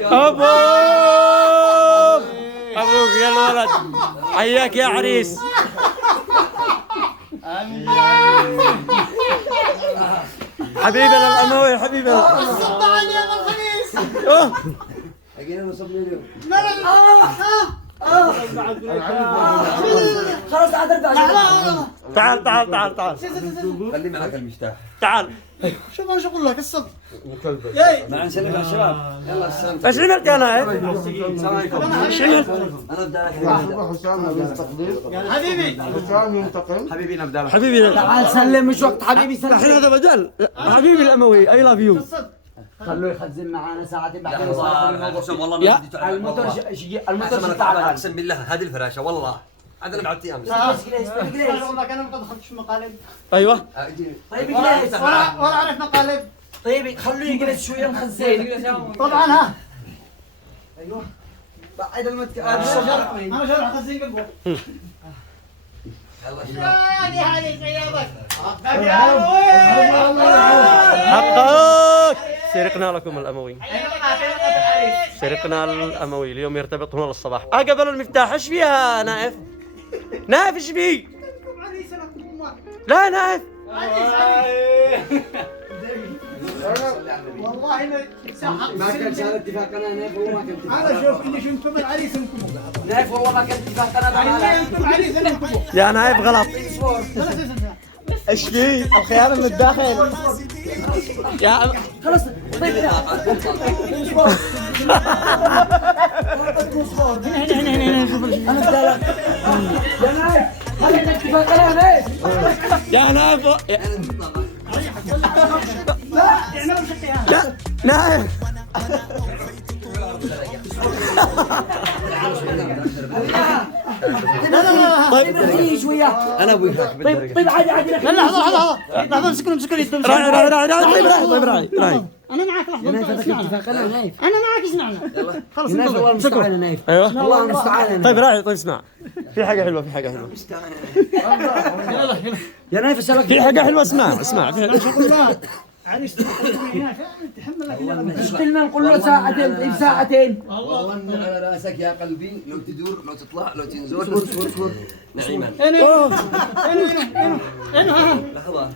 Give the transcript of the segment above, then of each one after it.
ابو ابوك يا الولد حياك يا عريس. حبيبنا الاموي حبيبنا. صبعني يا الخميس. اجينا نصبني اليوم. خلاص عاد تعال تعال تعال تعال. خلي معك المفتاح. تعال. شوف انا شو اقول لك الصدق. مع نسلم يا شباب. يلا السلام. ايش عملت انا؟ السلام عليكم. ايش عملت؟ انا بدي حبيبي حبيبي نبدا. حبيبي تعال سلم مش وقت حبيبي سلم. الحين هذا بدل. حبيبي الاموي اي لاف يو. خلوه يخزن معانا ساعتين بعدين حسام والله يا الموتور الموتور تعال اقسم بالله هذه الفراشه والله هذا اللي بعدتي امس. والله انا ما دخلت في مقالب. ايوه طيب اجلس ولا اعرف مقالب. طيب خلوه يجلس شويه مخزن. طبعا ها ايوه بعد انا شو راح اخزن قبله. هذه هذه غيابك. حقك. سرقنا لكم الاموي. سرقنا الاموي اليوم يرتبطون للصباح. قبل المفتاح ايش فيها نايف؟ نايف ايش فيه؟ لا نايف. والله ما كان صار اتفاق انا نايف والله ما كان انا شوف اني شنتم العريس انكم. نايف والله ما كان اتفاق انا انتم العريس انكم. يا نايف غلط. ايش فيه؟ الخيانة من الداخل. يا خلاص طيب هنا شوف انا بدي اتفاق انا نايف. يا نايف. لا اعملوا شقي لا نايف. طيب شويه انا ابوي طيب عادي لا لحظه امسكوا راعي راعي راعي راعي طيب راعي راعي. انا معك لحظه اسمعنا انا معك اسمعنا خلص نايف الله المستعان يا نايف. ايوه الله المستعان. طيب راعي طيب اسمع في حاجة حلوة في حاجة حلوة يا نايف اسالك في حاجة حلوة اسمع اسمع في حاجة. عريس تحمل لك اشتلنا نقول له ساعتين ساعتين. والله من على راسك يا قلبي لو تدور لو تطلع لو تنزل نعيما.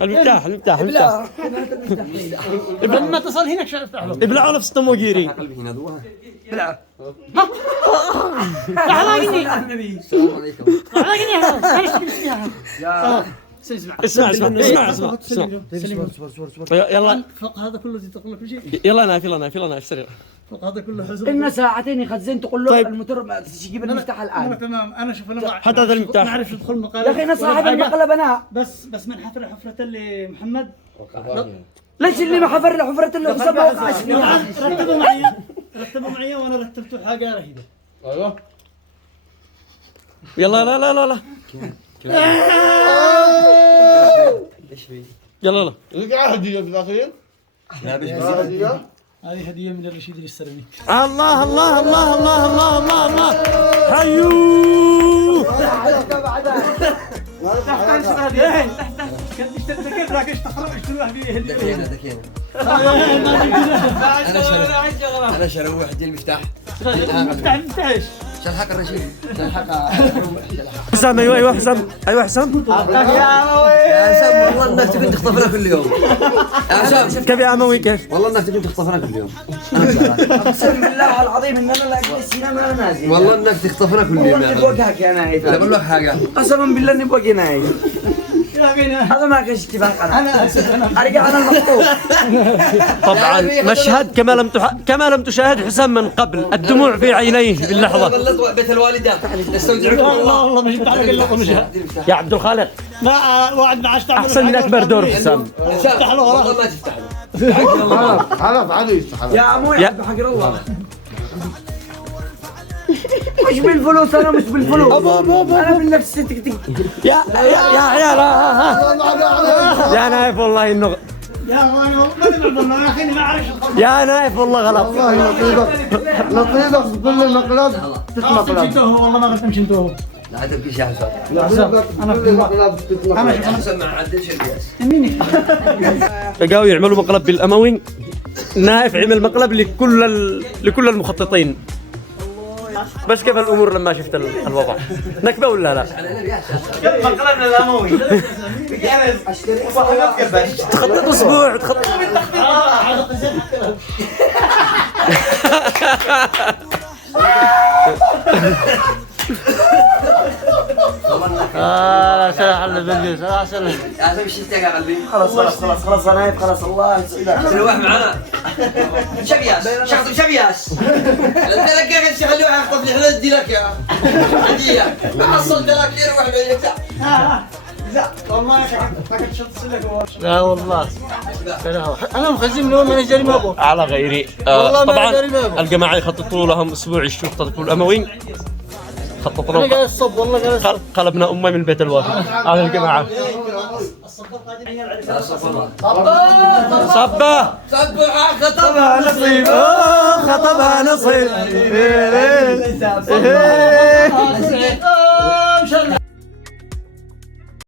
المفتاح المفتاح المفتاح لما تصل هناك شو افتح له ابلعوا نفس طموجيري. قلبي هنا ذوها. السلام عليكم. اسمع اسمع اسمع اسمع اسمع يلا فوق هذا كله تقول كل شيء. يلا نايف يلا نايف يلا نايف سريع. فوق هذا كله حزن. إن ساعتين يخزن تقول له طيب. الموتور يجيب المفتاح الآن. تمام انا شوف انا حتى هذا المفتاح. ما اعرف ادخل مقالب. يا أخي أنا صاحب المقلب أنا. بس من حفرة اللي محمد. ليش اللي ما حفر له حفرة اللي حسب وقع رتبوا معي وانا رتبت حاجة رهيبة. ايوه يلا لا لا لا لا ايش في؟ يلا يلا رجع هدية في الأخير. لابس هدية. هذه هدية من الرشيد السرمي. الله الله الله الله الله الله الله حيو كيف راك اشتخرج اشتروها بيه هدية. دكينا انا شروح دي المفتاح. انت ايش؟ شلحق الرشيد شلحق حسام ايوه ايوه حسام ايوه حسام يا حسام والله انك تبي تخطفنا كل يوم. يا حسام كيف يا اموي كيف؟ والله انك تبي تخطفنا كل يوم. أقسم بالله العظيم إن أنا لا أجلس هنا ما أنا نازل. والله انك تخطفنا كل يوم والله يا بوجهك يا نايف. انا بقول لك حاجه. قسما بالله إني بوجه نايف. هذا ما كان اتفاق أنا اسف أرجع أنا المخطوط. طبعا مشهد كما لم تشاهد حسام من قبل الدموع في عينيه باللحظة. بلط بيت الوالدة استودعكم والله والله ما جبت على قلة مشهد. يا عبد الخالق لا وعد ما عادش تعمل احسن من اكبر دور حسام. افتح له والله ما تفتح له. خلاص علي يا أبوي يا حق الله. مش بالفلوس أنا مش بالفلوس. أنا بالنفس تك. يا عيال يا نايف والله انه يا وانا ما اخي ما اعرفش. يا نايف والله غلط. والله نصيبك في كل المقلب تتمقلب. والله ما قلت امشي انتوا. لا تبكيش يا حسام. انا كل المقلب تتمقلب. حسام ما عدلش القياس. لقاوا يعملوا مقلب بالاموي نايف عمل مقلب لكل المخططين. بس كيف الامور لما شفت الوضع؟ نكبه ولا لا؟ مقلب للاموي. تخطط اسبوع تخطط. سهل بالجيش سهل. لازم شفتك يا قلبي. خلاص انا نايف خلاص الله يسعدك. الواح معنا. شبياس شخص شبياس. انت لك يا اخي خليه يخطف لي خليه ادي لك يا هديه. ما حصلت لك يروح بعيدك. لا والله فقط شط سلك لا والله انا مخزن من يوم ما نجري ما ابو على غيري. والله ما طبعا أدري بابا. الجماعه يخططوا لهم اسبوع الشرطه الاموي. خططوا انا لهم قاعد الصب والله قاعد قلبنا امي من بيت الوافي هذا الجماعه. صبه خطبها نصيب خطبها نصيب